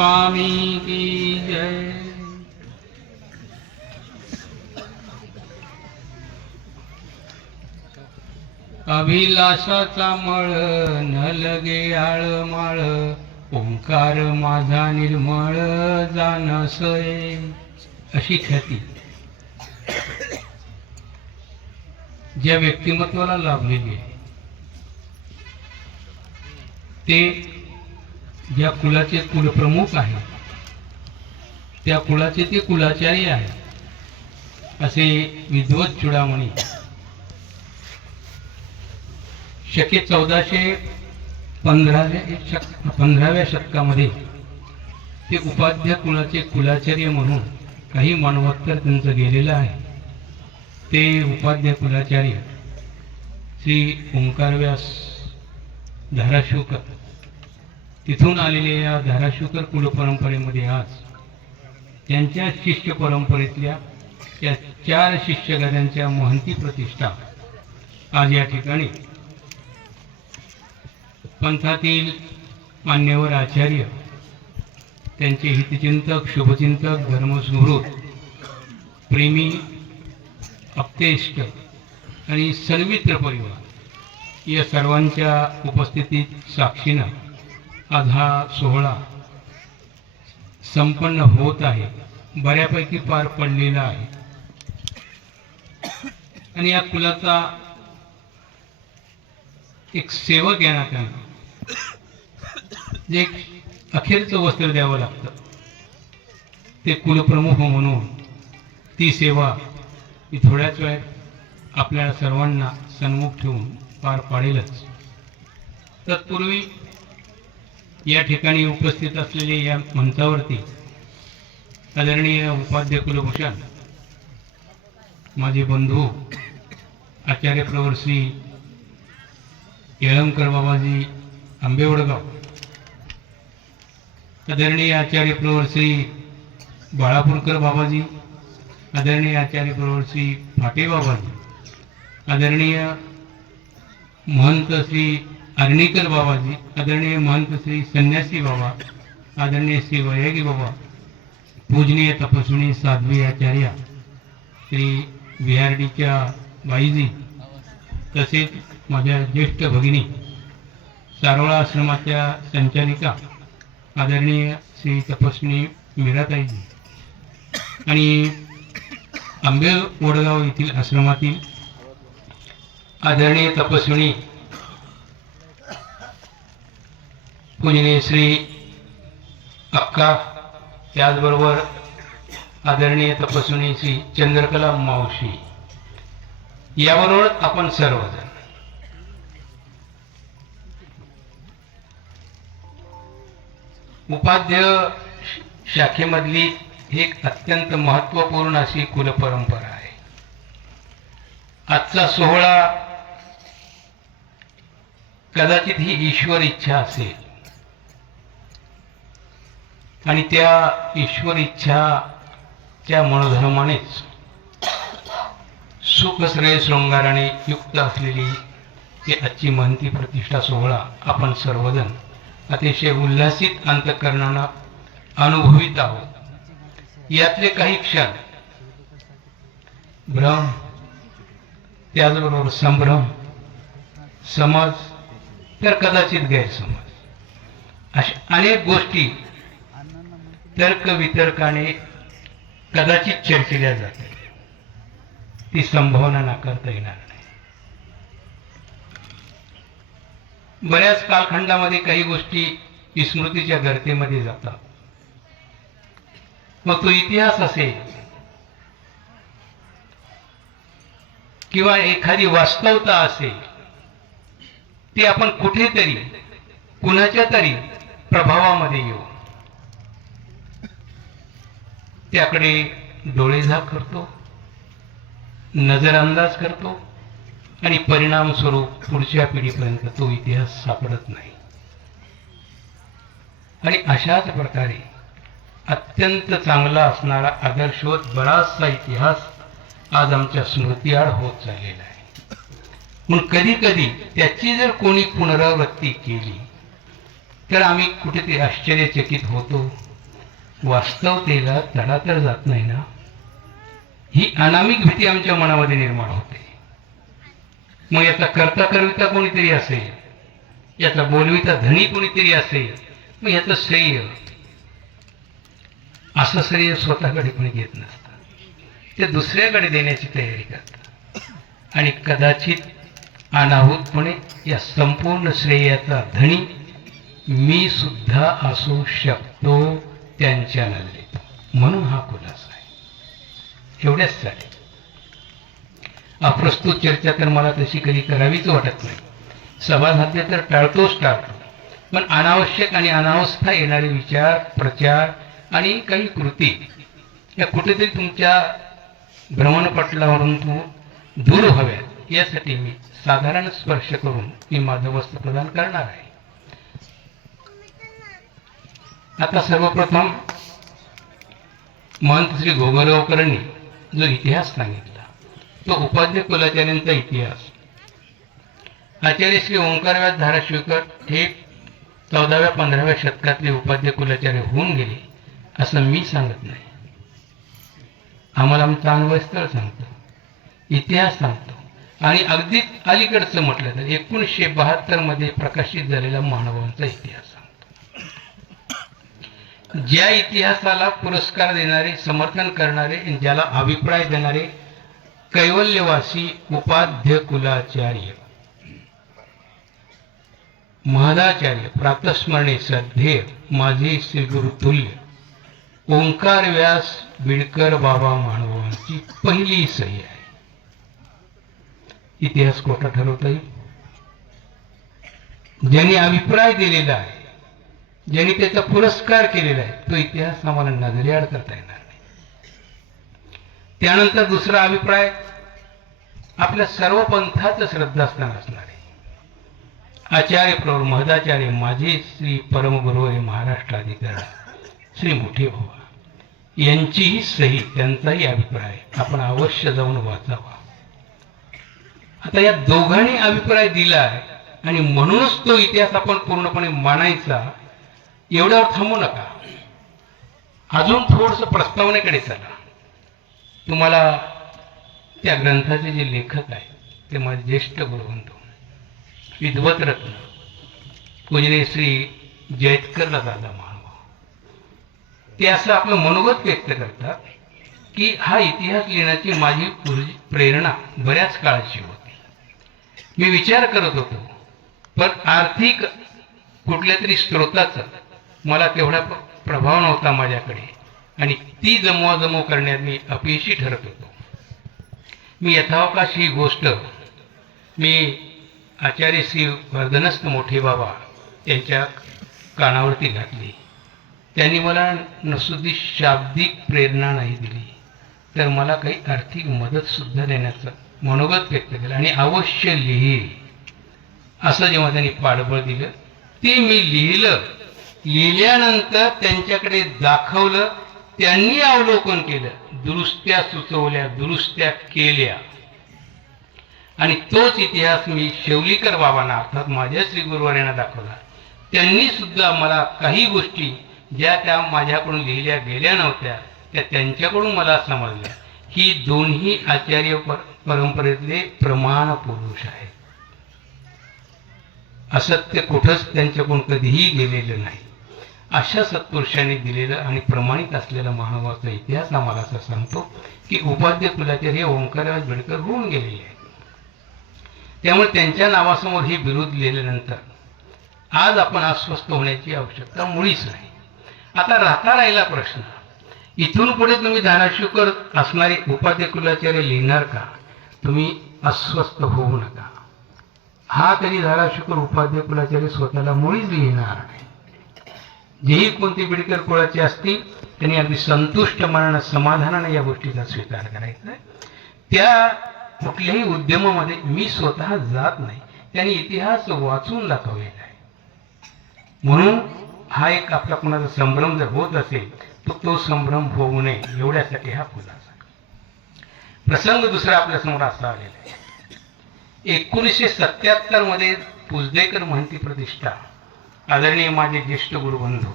स्वामी की जय। अभिलाषाचा मळ न लगे आळमाळ, ओंकार माझा निर्मळ जानसये, अशी ख्याती ज्या व्यक्तिमत्वाला लाभलेली आहे, ते ज्या कुलाचे कुलप्रमुख आहे, त्या कुलाचे ते कुलाचार्य आहे, असे विद्वत चूडामणी शके 1415व्या शतकामध्ये ते उपाध्याय कुलाचे कुलाचार्य म्हणून काही मानवोत्तर त्यांचं गेलेलं आहे। ते उपाध्याय कुलाचार्य श्री ओंकार व्यास धाराशिवकर, तिथून आलेल्या या धाराशिवकर कुलपरंपरेमध्ये आज त्यांच्या शिष्य परंपरेतल्या या 4 शिष्यगणांच्या महंती प्रतिष्ठा आज या ठिकाणी पंथातील मान्यवर आचार्य, त्यांचे हितचिंतक, शुभचिंतक, धर्मसुहृद, प्रेमी, आप्तेष्ट आणि सन्मित्र परिवार या सर्वांच्या उपस्थितीत साक्षीनं आज हा सोहळा संपन्न होत आहे, बऱ्यापैकी पार पडलेला आहे। आणि या कुलाचा एक सेवक येणार त्यांना जे अखेरचं वस्त्र द्यावं लागतं, ते कुलप्रमुख म्हणून ती सेवा ही थोड्याच वेळात आपल्या सर्वांना सन्मुख ठेवून पार पाडेलच। तत्पूर्वी या ठिकाणी उपस्थित असलेले या मंचावरती आदरणीय उपाध्याय कुलभूषण माझे बंधू आचार्य प्रवर श्री येळंकर बाबाजी आंबेवडगाव, आदरणीय आचार्य प्रवर श्री बाळापूरकर बाबाजी, आदरणीय आचार्य प्रवर श्री फाटे बाबाजी, आदरणीय महंत श्री अर्णीकर बाबाजी, आदरणीय महंत श्री संन्यासी बाबा, आदरणीय श्री वैरागी बाबा, पूजनीय तपस्विनी साध्वी आचार्य श्री बिहारडीच्या बाईजी, तसेच माझ्या ज्येष्ठ भगिनी सारोळा आश्रमाच्या संचालिका आदरणीय श्री तपस्विनी मीराताईजी आणि आंबेवडगाव येथील आश्रमातील आदरणीय तपस्विनी पूजनीय श्री अक्का, त्याचबरोबर आदरणीय तपस्विनी श्री चंद्रकला मावशी, याबरोबर आपण सर्वजण उपाध्याय शाखेमधली एक अत्यंत महत्त्वपूर्ण अशी कुलपरंपरा आहे। आजचा सोहळा कदाचित ही ईश्वर इच्छा असेल आणि त्या ईश्वर इच्छाच्या मनोधर्मानेच सुख श्रेय शृंगाराने युक्त असलेली ही आजची महंती प्रतिष्ठा सोहळा आपण सर्वजण अतिशय उल्हासित अंतःकरणानं अनुभवित आहोत। यातले काही क्षण भ्रम, त्याचबरोबर संभ्रम, समज, तर कदाचित गैरसमज, अशा अनेक गोष्टी तर्क वितर्काने कदाचित चर्चिल्या जातात, ती संभावना नाकारता येणार नाही। बऱ्याच कालखंडामध्ये काही गोष्टी विस्मृतीच्या गर्तेमध्ये जातात, मग तो इतिहास असेल किंवा एखादी वास्तवता असेल, ती आपण कुठेतरी कुणाच्या तरी प्रभावामध्ये येऊ त्याकडे डोळेझाक करतो, नजरअंदाज करतो आणि परिणाम स्वरूप पुढच्या पिढीपर्यंत तो इतिहास सापडत नाही। आणि अशाच प्रकारे अत्यंत चांगला असणारा आदर्शवत बराचसा इतिहास आज आमच्या स्मृतीआड होत चाललेला आहे। म्हणून कधी कधी त्याची जर कोणी पुनरावृत्ती केली तर आम्ही कुठेतरी आश्चर्यचकित होतो वास्तवतेला तडा तर जात नाही ना, ही अनामिक भीती आमच्या मनामध्ये निर्माण होते. मग याचा करता करविता कोणीतरी असेल, याचा बोलविता धनी कोणीतरी असेल, मग याचं श्रेय, असं श्रेय स्वतःकडे कोणी घेत नसतं, ते दुसऱ्याकडे देण्याची तयारी करतात. आणि कदाचित अनाहूतपणे या संपूर्ण श्रेयाचा धनी मी सुद्धा असू शकतो त्यांच्या नजरेत. म्हणून हा खुलासा आहे. एवढ्याच साठी अप्रस्तुत चर्चा तर मला तशी कधी करावीच वाटत नाही. सभासाध्य तर टाळतोच टाळतो, पण अनावश्यक आणि अनावस्था येणारे विचार, प्रचार आणि काही कृती या कुठेतरी तुमच्या भ्रमणपटलावरून दूर व्हाव्यात यासाठी मी साधारण स्पर्श करून मी माझं वस्त्र प्रदान करणार आहे. आता सर्वप्रथम महंत श्री गोगलगावकरांनी जो इतिहास सांगितला तो उपाध्याय कुलाचार्यांचा इतिहास. आचार्य श्री ओंकारव्यास धाराशिवकर हे 14व्या-15व्या शतकातले उपाध्याय कुलाचार्य होऊन गेले असं मी सांगत नाही. आम्हाला आमचा अनुभवस्थळ सांगतो, इतिहास सांगतो. आणि अगदी अलीकडचं म्हटलं तर 1972 मध्ये प्रकाशित झालेला महानुभावांचा इतिहास सांगतो. ज्या इतिहासाला पुरस्कार देणारे, समर्थन करणारे, ज्याला अभिप्राय देणारे कैवल्यवासी उपाध्य कुलाचार्य महदाचार्य प्रातस्मरणे श्रद्धेय माझे श्री गुरुतुल्य ओंकार व्यास बिडकर बाबा महानुभावांची पहिली सही आहे. इतिहास खोटा ठरवता येईल? ज्यांनी अभिप्राय दिलेला आहे, ज्यांनी त्याचा पुरस्कार केलेला आहे, तो इतिहास आम्हाला नजरेआड करता येणार नाही. त्यानंतर दुसरा अभिप्राय आपल्या सर्व पंथाचं श्रद्धास्थान असणारे आचार्य प्रवर महदाचार्य माझे श्री परमगुरु हे महाराष्ट्राधिकारी श्री मोठे बाबा यांचीही सही, त्यांचाही अभिप्राय आपण अवश्य जाऊन वाचावा. आता या दोघांनी अभिप्राय दिला आहे आणि म्हणूनच तो इतिहास आपण पूर्णपणे मानायचा, एवढ्यावर थांबू नका. अजून थोडस प्रस्तावनेकडे चला. तुम्हाला त्या ग्रंथाचे जे लेखक आहेत ते माझे ज्येष्ठ गुरुबंधू विद्वत रत्न पूजनीय श्री जयतकर दादा महानुभाव, ते असं आपलं मनोगत व्यक्त करतात की हा इतिहास लिहिण्याची माझी प्रेरणा बऱ्याच काळाची होती. मी विचार करत होतो, पण आर्थिक कुठल्या तरी स्रोताचा मला तेवढा प्रभाव नव्हता माझ्याकडे आणि ती जमवाजमव करण्यात मी अपयशी ठरत होतो. मी यथावकाश ही गोष्ट मी आचार्य श्री वर्धनस्थ मोठे बाबा यांच्या कानावरती घातली. त्यांनी मला नसुद्धी शाब्दिक प्रेरणा नाही दिली, तर मला काही आर्थिक मदत सुद्धा देण्याचं मनोगत व्यक्त केलं आणि अवश्य लिही असं जेव्हा त्यांनी पाठबळ दिलं ते मी लिहिलं. लिहिल्यानंतर त्यांच्याकडे दाखवलं, त्यांनी अवलोकन केलं, दुरुस्त्या सुचवल्या, दुरुस्त्या केल्या आणि तोच इतिहास मी शेवलीकर बाबांना अर्थात माझ्या श्री गुरुवार्यांना दाखवला. त्यांनी सुद्धा मला काही गोष्टी ज्या त्या माझ्याकडून लिहिल्या गेल्या नव्हत्या त्या त्यांच्याकडून मला समजल्या. ही दोन्ही आचार्य परंपरेतले प्रमाण पुरुष आहेत. असत्य कुठंच त्यांच्याकडून कधीही गेलेलं नाही. अशा सत्पुरुषांनी दिलेलं आणि प्रमाणित असलेला महानुभावाचा इतिहास आम्हाला असं सांगतो की उपाध्य कुलाचार्य हे ओंकारराव बिडकर होऊन गेलेले आहेत. त्यामुळे त्यांच्या नावासमोर हे बिरुद लिहिल्यानंतर आज आपण अस्वस्थ होण्याची आवश्यकता मुळीच नाही. आता राहिला प्रश्न, इथून पुढे तुम्ही धाराशिवकर असणारे उपाध्य कुलाचार्य लिहिणार का? तुम्ही अस्वस्थ होऊ नका. हा कधी धाराशिवकर उपाध्य कुलाचार्य स्वतःला मुळीच लिहिणार नाही. जेही कोणते बिडकर कुळाचे असतील त्यांनी अगदी संतुष्ट मनानं समाधानाने या गोष्टीचा स्वीकार करायचा. त्या कुठल्याही उद्यमामध्ये मी स्वतः जात नाही, त्यांनी इतिहास वाचून दाखवलेला आहे. म्हणून हा एक आपला कोणाचा संभ्रम जर होत असेल तर तो संभ्रम होऊ नये एवढ्यासाठी हा खुलासा. प्रसंग दुसरा आपल्यासमोर असा आलेला आहे. 1977 मध्ये पुजदेकर महंती प्रतिष्ठा आदरणीय माझे ज्येष्ठ गुरुबंधू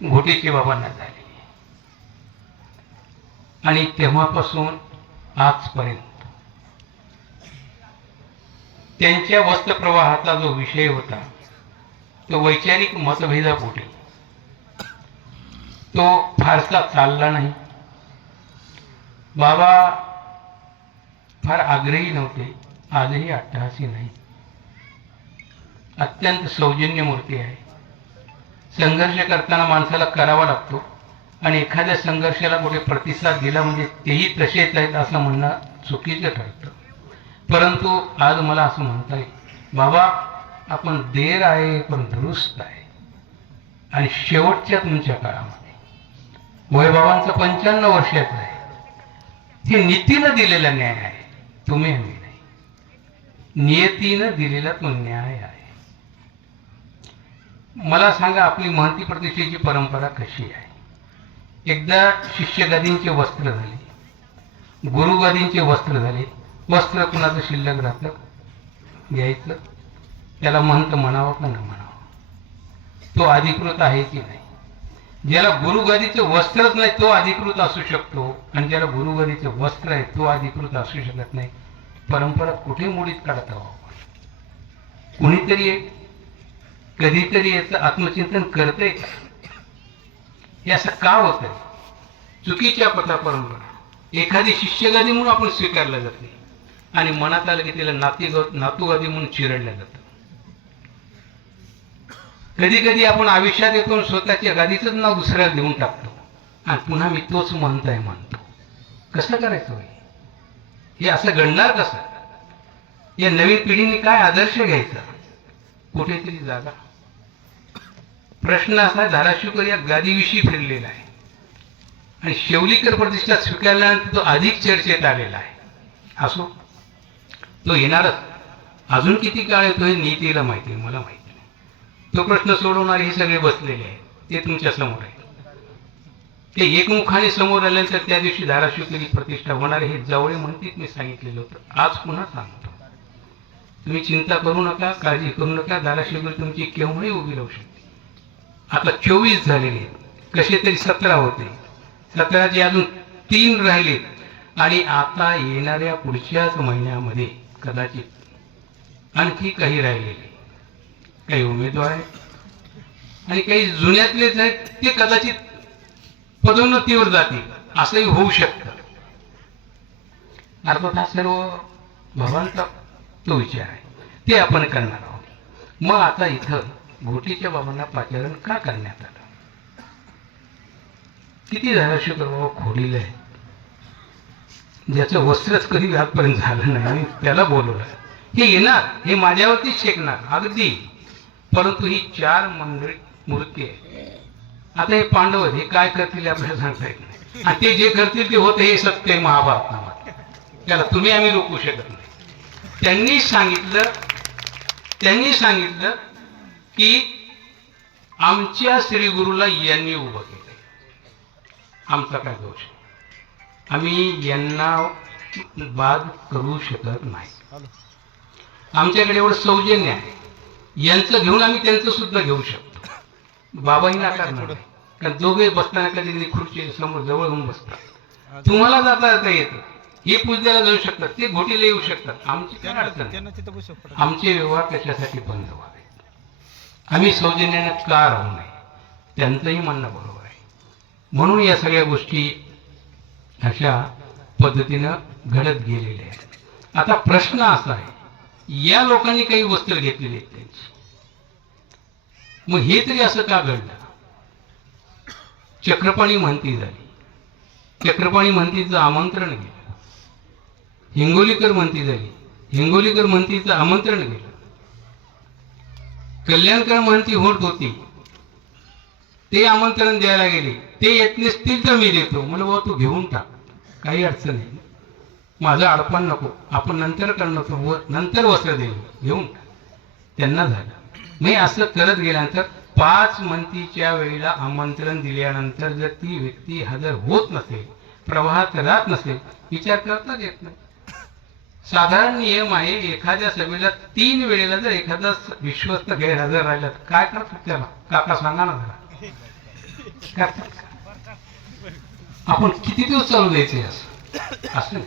घोटीचे बाबांना झालेली आहे. आणि तेव्हापासून आजपर्यंत त्यांच्या वस्त्रप्रवाहाचा जो विषय होता तो वैचारिक मतभेदापोटी तो फारसा चालला नाही. बाबा फार आग्रही नव्हते, आजही अट्टहासी नाही. अत्यंत सौजन्य मूर्ती आहे. संघर्ष करताना माणसाला करावा लागतो आणि एखाद्या संघर्षाला कुठे प्रतिसाद दिला म्हणजे तेही तसेच आहेत असं म्हणणं चुकीचं ठरतं. परंतु आज मला असं म्हणता येईल, बाबा आपण देर आहे पण दुरुस्त आहे. आणि शेवटच्या तुमच्या काळामध्ये वैभवांचं 55 वर्षाचं आहे. हे नीतीनं दिलेला न्याय आहे, तुम्ही आम्ही नाही. नियतीनं दिलेला तो न्याय आहे. मला सांगा, आपली महंती प्रतिष्ठेची परंपरा कशी आहे? एकदा शिष्यगादींचे वस्त्र झाले, गुरुगादींचे वस्त्र झाले. वस्त्र कुणाचं शिल्लक राहतं, घ्यायचं, त्याला महंत म्हणावं का न म्हणावं, तो अधिकृत आहे की नाही. ज्याला गुरुगादीचं वस्त्रच नाही तो अधिकृत असू शकतो, आणि ज्याला गुरुगादीचं वस्त्र आहे तो अधिकृत असू शकत नाही. परंपरा कुठे मोडीत काढत आहोत? कुणीतरी कधीतरी याचं आत्मचिंतन करतंय का? हे असं का होतंय? चुकीच्या कथा परंपरा एखादी शिष्यगादी म्हणून आपण स्वीकारल्या जाते आणि मनात आलं की त्याला नातूगादी म्हणून चिरडल्या जातं. कधी कधी आपण आयुष्यात येतो आणि स्वतःच्या गादीचंच नाव दुसऱ्याला देऊन टाकतो आणि पुन्हा मी तोच म्हणताय म्हणतो. कसं करायचं? हे असं घडणार कसं? या नवीन पिढीने काय आदर्श घ्यायचा? कुठेतरी जागा. प्रश्न असा, धाराशिवकर या गादीविषयी फिरलेला आहे आणि शेवलीकर प्रतिष्ठा स्वीकारल्यानंतर तो अधिक चर्चेत आलेला आहे. असो, तो येणारच. अजून किती काळ येतो हे नीतीला माहिती आहे, मला माहिती नाही. तो प्रश्न सोडवणारे हे सगळे बसलेले आहेत, ते तुमच्या समोर आहे. ते एकमुखाने समोर आल्यानंतर त्या दिवशी धाराशिवकरी प्रतिष्ठा होणार हे जवळ म्हणतीत मी सांगितलेलं होतं. आज पुन्हा सांगतो, तुम्ही चिंता करू नका, काळजी करू नका. धाराशिवकरी तुमची केव्हाही उभी राहू शकते. आता 24 झालेले, कसे तरी 17 होते, 17चे अजून 3 राहिले आणि आता येणाऱ्या पुढच्याच महिन्यामध्ये कदाचित आणखी काही राहिलेले. काही उमेदवार आहेत आणि काही जुन्यातलेच आहेत, ते कदाचित पदोन्नतीवर जातील, असंही होऊ शकतं. अर्थात हा सर्व भगवानचा तो विचार आहे, ते आपण करणार आहोत. मग आता इथं घोटीच्या बाबांना पाचारण का करण्यात आलं? किती धाराशिवकर बाबा खोडील आहे, ज्याचं वस्त्रच कधी आजपर्यंत झालं नाही आणि त्याला बोलवलं. हे येणार, हे माझ्यावरती शेकणार अगदी. परंतु ही 4 मंडळी मूर्ती आहे. आता हे पांडव हे काय करतील आपल्याला सांगता येत नाही, आणि ते जे करतील ते होते हे सत्य आहे महाभारत नावात. त्याला तुम्ही आम्ही रोखू शकत नाही. त्यांनी सांगितलं की आमच्या श्रीगुरूला यांनी उभं केलं, आमचा काय दोष? आम्ही यांना बाद करू शकत नाही. आमच्याकडे एवढं सौजन्य आहे, यांचं घेऊन आम्ही त्यांचं सुद्धा घेऊ शकतो. बाबाही नाकारणार नाही, कारण दोघे बसताना कधी खुर्ची समोर जवळ होऊन बसतात. तुम्हाला जाता येता येतं, हे पूजल्याला जाऊ शकतात, ते घोटीला येऊ शकतात. आमची काय अडचण? आमचे व्यवहार कशासाठी बंद व्हावे? आम्ही सौजन्याने का राहू नये? त्यांचंही म्हणणं बरोबर आहे. म्हणून या सगळ्या गोष्टी अशा पद्धतीनं घडत गेलेल्या आहेत. आता प्रश्न असा आहे, या लोकांनी काही वस्त्र घेतलेली आहेत त्यांची, मग हे तरी असं का घडलं? चक्रपाणी महंती झाली, चक्रपाणी महंतीचं आमंत्रण गेलं. हिंगोलीकर महंती झाली, हिंगोलीकर महंतीचं आमंत्रण गेलं. कल्याणकर महंती होत होती, ते आमंत्रण द्यायला गेले. ते येत नसतील तर मी देतो. मला बाबा तू घेऊन टाक, काही अडचण नाही, माझं अडपण नको, आपण नंतर करणार, नंतर वस्त्र देऊ, घेऊन टाक. त्यांना झालं. मी असं करत गेल्यानंतर 5 मंतीच्या वेळेला आमंत्रण दिल्यानंतर जर ती व्यक्ती हजर होत नसेल, प्रवाहात राहत नसेल, विचार करताच येत नाही. साधारण नियम आहे, एखाद्या सभेला 3 वेळेला जर एखादा विश्वस्त गैरहजर राहिला काय करतात त्याला? काका सांगा ना जरा. करतात का? आपण किती दिवस चालू द्यायचे असं नाही.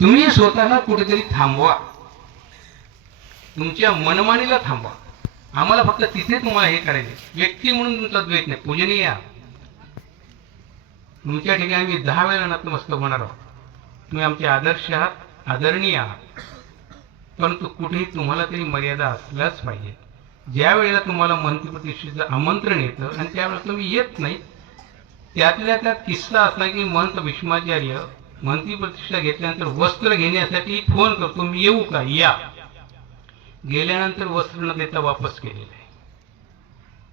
तुम्ही स्वतःला कुठेतरी थांबवा, तुमच्या मनमानीला थांबवा. आम्हाला फक्त तिथे तुम्हाला हे करायचे, व्यक्ती म्हणून तुमचा द्वेष नाही, पूजनीय आहात. तुमच्या ठिकाणी मी 10 वेळा नतमस्तक होणार आहोत. तुम्ही आमचे आदर्श आहात, आदरणीय आहात. परंतु कुठेही तुम्हाला तरी मर्यादा असल्याच पाहिजे. ज्या वेळेला तुम्हाला मंत्री प्रतिष्ठेचं आमंत्रण येतं आणि त्यावेळेला तुम्ही येत नाही, त्यातल्या त्यात किस्सा असला की महंत भीष्माचार्य मंत्री प्रतिष्ठा घेतल्यानंतर वस्त्र घेण्यासाठी फोन करतो, मी येऊ का? या. गेल्यानंतर वस्त्र न देता वापस केलेलं आहे.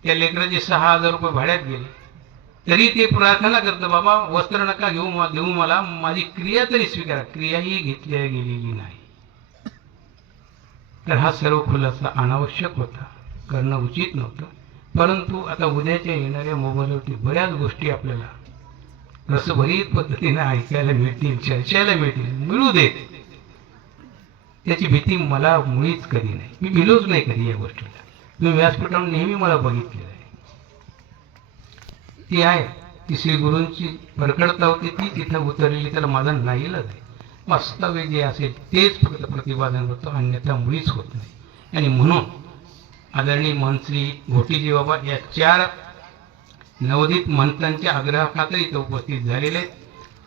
त्या लेकराचे 6,000 रुपये भाड्यात गेले, तरी ते प्रार्थना करतं, बाबा वस्त्र नका घेऊ मला, माझी क्रिया तरी स्वीकारा. क्रियाही घेतल्या गेलेली नाही. तर हा सर्व खुलासा अनावश्यक होता, करणं उचित नव्हतं. परंतु आता उद्याच्या येणाऱ्या मोबाईलवरती बऱ्याच गोष्टी आपल्याला रसभरीत पद्धतीने ऐकायला मिळतील, चर्चेला मिळतील. मिळू देत, त्याची भीती मला मुळीच कधी नाही. मी भिलोच नाही कधी या गोष्टीला. मी व्यासपीठावर नेहमी मला बघितलेलं आहे. ती आहे ती श्री गुरूंची प्रकटता होती, ती तिथं उतरलेली. त्याला माझा नाईलाज आहे. वास्तव्य जे असेल तेच फक्त प्रतिपादन होतं, अन्यथा मुळीच होत नाही. आणि म्हणून आदरणीय मंत्री घोटीजी बाबा या 4 नवोदित मंत्र्यांच्या आग्रहाखातर इथं उपस्थित झालेले आहेत.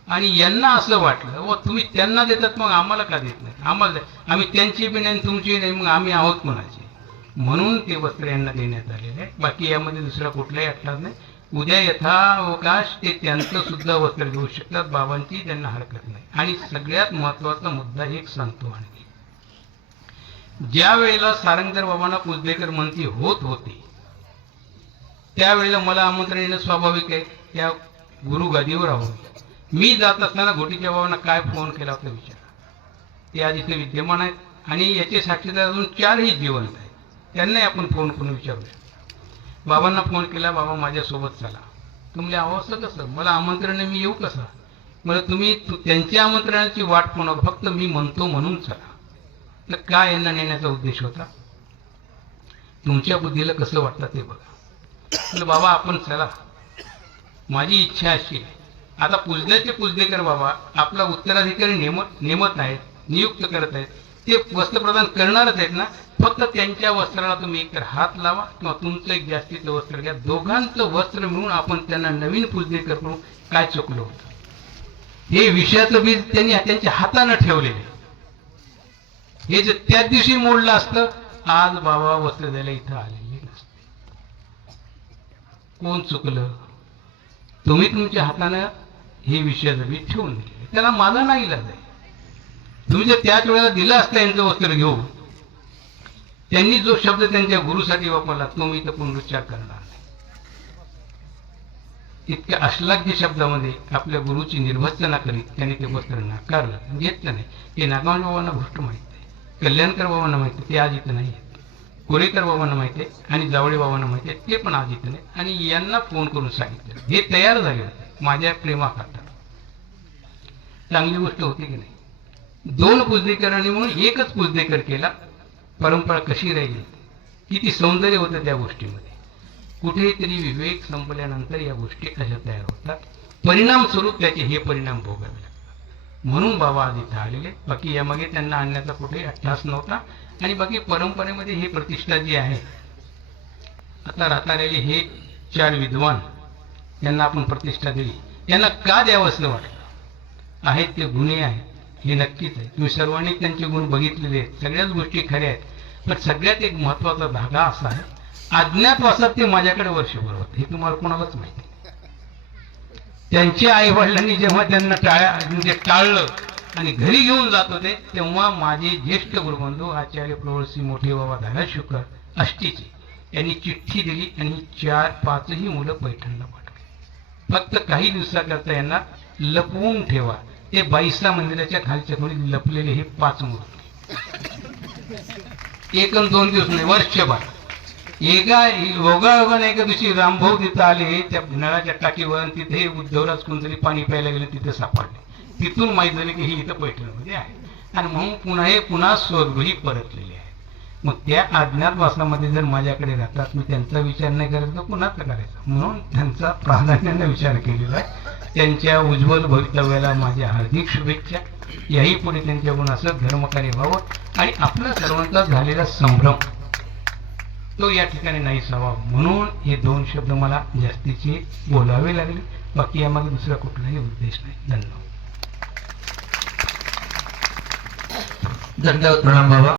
आणि यांना असं वाटलं, व तुम्ही त्यांना देतात मग आम्हाला का देत नाही? आम्हाला आम्ही त्यांची बी नाही तुमची नाही, मग आम्ही आहोत कोणाचे? म्हणून ते वस्त्र यांना देण्यात आलेले आहे. बाकी यामध्ये दुसरा कुठलाही अटणार नाही. उद्या यथावकाश ते त्यांचं सुद्धा वस्त्र घेऊ शकतात, बाबांची त्यांना हरकत नाही. आणि सगळ्यात महत्वाचा मुद्दा एक सांगतो आणखी, ज्या वेळेला सारंगधर बाबांना पुजदेकर मंत्री होत होते त्यावेळेला मला आमंत्रण येणं स्वाभाविक आहे. त्या गुरु गादीवर आहोत. मी जात असताना घोटीच्या बाबांना काय फोन केला होता विचारा. ते आज इथे विद्यमान आहेत आणि याचे साक्षीदार अजून 4ही जिवंत आहेत. त्यांनाही आपण फोन करून विचारू शकतो. बाबांना फोन केला, बाबा माझ्यासोबत चला. तुम्ही अवस्था कसं, मला आमंत्रण आहे, मी येऊ कसं? मला तुम्ही त्यांच्या आमंत्रणाची वाट पाहू नका, फक्त मी म्हणतो म्हणून चला. तर काय यांना नेण्याचा उद्देश होता? तुमच्या बुद्धीला कसं वाटतं ते बघा. म्हटलं बाबा आपण चला, माझी इच्छा अशी आहे. आता पुजल्याचे पुजदेकर बाबा आपला उत्तराधिकारी नेमत आहेत, नियुक्त करत आहेत. ते वस्त्र प्रदान करणारच आहेत ना. फक्त त्यांच्या वस्त्राला तुम्ही एकतर हात लावा किंवा तुमचं एक जास्तीचं वस्त्र घ्या. दोघांचं वस्त्र मिळून आपण त्यांना नवीन पुजदेकर करून काय चुकलं होतं? हे विषयाचं बीज त्यांनी त्यांच्या हातानं ठेवलेले. हे जर त्याच दिवशी मोडलं असतं, आज बाबा वस्त्र द्यायला इथं आलेले नसते. कोण चुकलं? तुम्ही तुमच्या हातानं हे विषयाचं बीज ठेवून दिले. त्याला माझा नाही इलाज आहे. तुम्ही जर त्याच वेळेला दिलं असतं यांचं वस्त्र घेऊन, त्यांनी जो शब्द त्यांच्या गुरुसाठी वापरला तो मी तर पुनरुच्चार करणार नाही. इतक्या अश्लाघ्य शब्दामध्ये आपल्या गुरुची निर्भत्सना करीत त्यांनी ते वस्त्र नाकारलं, घेतलं नाही. हे नागवान बाबांना गोष्ट माहिती आहे, कल्याणकर बाबांना माहिती आहे, ते आज इथं नाही आहेत. कोरेकर बाबांना माहिती आहे आणि जावळे बाबांना माहिती आहे, ते पण आज इथं नाही. आणि यांना फोन करून सांगितलं, हे तयार झाले होते माझ्या प्रेमाखातर. चांगली गोष्ट होती की नाही? 2 पुजदेकरांनी म्हणून एकच पुजदेकर केला. परंपरा कशी राहिली, किती सौंदर्य होतं त्या गोष्टीमध्ये. कुठेही तरी विवेक संपल्यानंतर या गोष्टी अशा तयार होतात. परिणाम स्वरूप त्याचे हे परिणाम भोगावे लागतात. म्हणून बाबा आज इथं आलेले. बाकी यामागे त्यांना आणण्याचा कुठेही अट्टास नव्हता. आणि बाकी परंपरेमध्ये ही प्रतिष्ठा जी आहे, आता राहणारे हे 4 विद्वान यांना आपण प्रतिष्ठा दिली. यांना का द्यावं असं वाटलं? आहेत ते गुन्हे आहेत, हे नक्कीच आहे. तुम्ही सर्वांनी त्यांचे गुण बघितलेले आहेत, सगळ्याच गोष्टी खऱ्या आहेत. पण सगळ्यात एक महत्वाचा धागा असा आहे, अज्ञातवासात ते माझ्याकडे वर्षभर होते, हे तुम्हाला कोणालाच माहिती. त्यांच्या आई वडिलांनी जेव्हा त्यांना टाळलं आणि घरी घेऊन जात होते, तेव्हा माझे ज्येष्ठ गुरुबंधू आचार्य प्रवळसिंह मोठे बाबा धाराशिवकर आष्टीचे यांनी चिठ्ठी दिली आणि 4-5ही मुलं पैठणला पाठवली. फक्त काही दिवसाकरता यांना लपवून ठेवा. ते बाईसा मंदिराच्या खालच्या खोलीत लपलेले हे 5 मूर्ती, 1 आणि 2 दिवस नाही, वर्षभर. एका दिवशी रामभाऊ तिथं आले त्या नळाच्या टाकीवर, तिथे उद्धवराज कोणतरी पाणी प्यायला गेले, तिथे सापडले. तिथून माहीत झाले की ही इथं पैठणमध्ये आहे. आणि म्हणून पुन्हा स्वर्गही परतलेले आहे. मग त्या अज्ञातवासामध्ये जर माझ्याकडे राहतात, मी त्यांचा विचार नाही करायचा तर कुणाचा करायचा, म्हणून त्यांचा प्राधान्याने विचार केलेला आहे. त्यांच्या उज्ज्वल भवितव्याला माझ्या हार्दिक शुभेच्छा. याही पुढे त्यांच्याकडून असं धर्मकार्य व्हावं आणि आपला सर्वांचा झालेला संभ्रम तो या ठिकाणी नाही व्हावा, म्हणून हे 2 शब्द मला जास्तीचे बोलावे लागले. बाकी यामागे दुसरा कुठलाही उद्देश नाही. धन्यवाद. धन्यवाद प्रणाम बाबा.